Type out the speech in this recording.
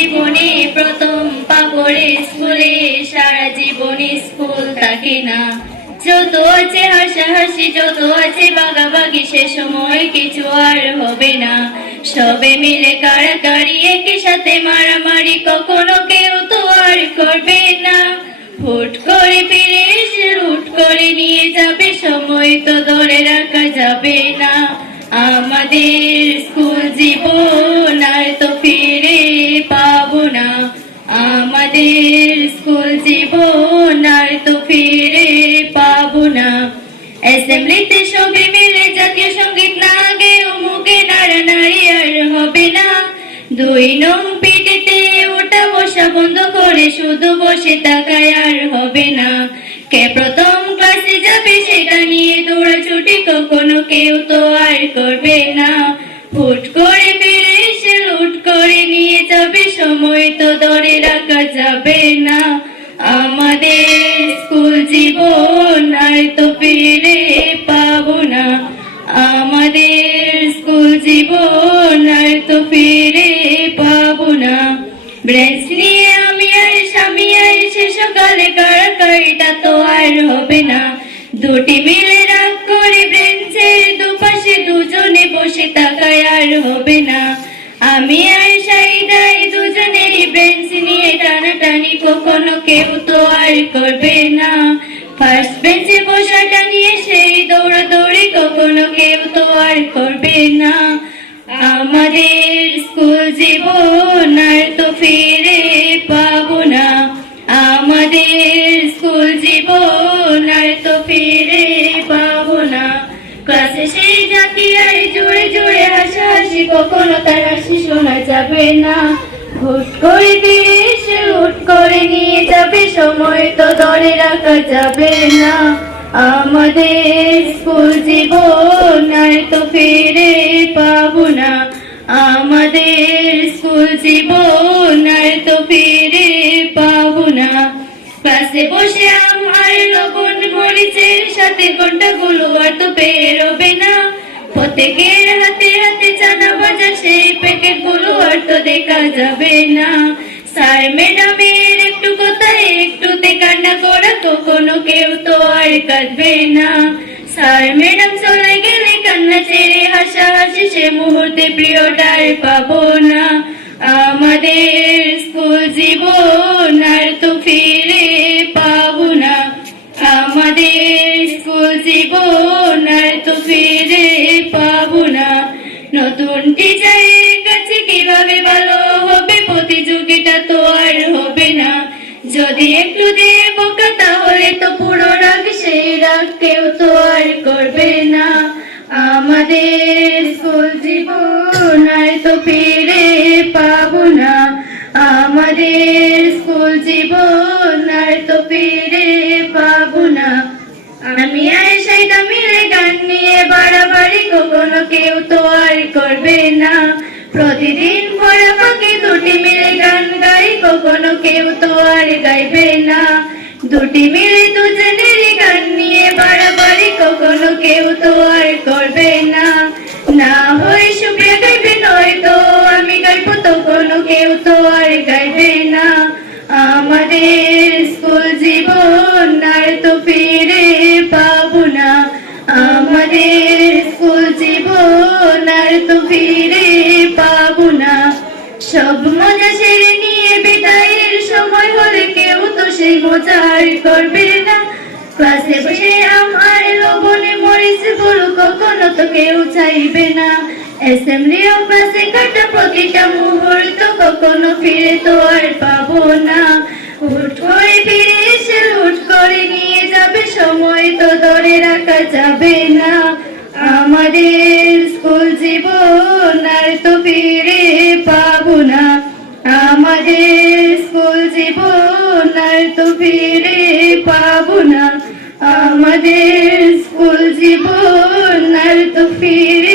জীবনে প্রথম পা পড়ে স্কুলে, সারা জীবনে স্কুল থাকে না। যত আছে হাসাহাসি যত আছে বাগাবাগি সে সময় কিছু আর হবে না। সবে মিলে কাড়াকাড়ি একই সাথে মারামারি, কখনো কেউ তো আর করবে না। হুট করে ফিরে এসে, হুট করে নিয়ে যাবে, সময় তো ধরে রাখা যাবে না। আমাদের স্কুল জীবন আমাদের স্কুল জীবন আর তো ফিরে পাবো না। অ্যাসেম্বলিতে সবে মিলে জাতীয় সংগীত না গেও মুখে নাড়ানাড়ি আর হবে না। দুই নং পিটিতে ওটা বসা বন্ধ করে শুধু বসে তাকায় আর হবে না। কে প্রথম ক্লাসে যাবে সেটা নিয়ে দৌড়াছুটি কখনো কেউ তো আর করবে না। হুট করে জীবন আর তো ফিরে পাবো না। ব্রেঞ্চ নিয়ে আমি আর স্বামী আর সে সকালে কারাকারিটা তো আর হবে না। দুটি মিলে রাগ করে ব্রেঞ্চের দুপাশে দুজনে বসে তাকায় আর হবে না। আমি আর সাইদাই দুজনেরই ব্রেঞ্চ নিয়ে টানাটানি কখনো কেউ তো আর করবে না। ফার্স্ট বেঞ্চে বসাটা নিয়ে সেই দৌড়াদৌড়ি কখনো কেউ তো আর করবে না। আমাদের স্কুল জীবন আর তো ফিরে পাবো না। আমাদের স্কুল জীবন আর তো ফিরে পাবো না। ক্লাসে সেই আর জোরে জোরে হাসাহাসি, কখনো তার হাসি শোনা যাবে না। হুট করে এসে হুট করে নিয়ে যাবে, সময় তো ধরে রাখা যাবে না। আমাদের স্কুল জীবন আর তো ফিরে পাবো না। আমাদের স্কুল জীবন আর তো ফিরে পাবো না। ক্লাসে বসে আমার লবণ মরিচের সাথে ঘন্টাগুলো আর তো পেরোবে না। প্রত্যেকের হাতে হাতে চানা ভাজা সেই প্যাকেটগুলো আর তো দেখা যাবে না। স্যার ম্যাডামের একটু কথায় একটুতে কান্না করা কখনো কেউ তো আর কাঁদবে না। স্যার ম্যাডাম চলে গেলে কান্না ছেড়ে হাসা হাসি সে মুহূর্তে প্রিয়টার পাবো না। আমাদের স্কুল জীবন আর তো ফিরে পাবো না। আমাদের স্কুল জীবন আর তো ফিরে পাবো না। নতুন টিচারের কাছে কীভাবে ভালো হবে, প্রতিযোগিতা তো আর হবে না। যদি একটু দিয়ে বোকা তাহলে তো পুরো রাগ, সেই রাগ কেউ তো আর করবে না। আমাদের স্কুল জীবন আর তো ফিরে পাবো না। আমাদের স্কুল জীবন আর তো ফিরে পাবো না। আমি আর সাইদা মিলে গান নিয়ে বাড়াবাড়ি কখনো কেউ তো আর করবে না। প্রতিদিন ভরা ফাঁকে দুটি মিলে গান গাই, কখনো কেউ তো আর গাইবে না। দুটি মিলে বাড়াবাড়ি কখনো কেউ তো আর করবে না। না হয় সুপ্রিয়া গাইবে, নয়তো আমি গাইবো তো কোনো কেউ তো আর গাইবে না। আমাদের স্কুল জীবন আর তো ফিরে পাবো না। আমাদের স্কুল জীবন আর তো ফিরে পাবো না। সব মজা সেরে নিয়ে বিদায়ের সময় হলে কেউ তো সেই মজা আর করবে না। ক্লাসে বসে আমার লবণে মরিচগুলো কখনো তো কেউ চাইবে না। অ্যাসেম্বলি ক্লাসে কাটা প্রতিটা মুহূর্ত কখনো ফিরে তো আর পাবো না। হুট করে ফিরে এসে হুট করে নিয়ে যাবে সময় তো ধরে রাখা যাবে না। আমাদের স্কুল জীবন জীবন আর তো ফিরে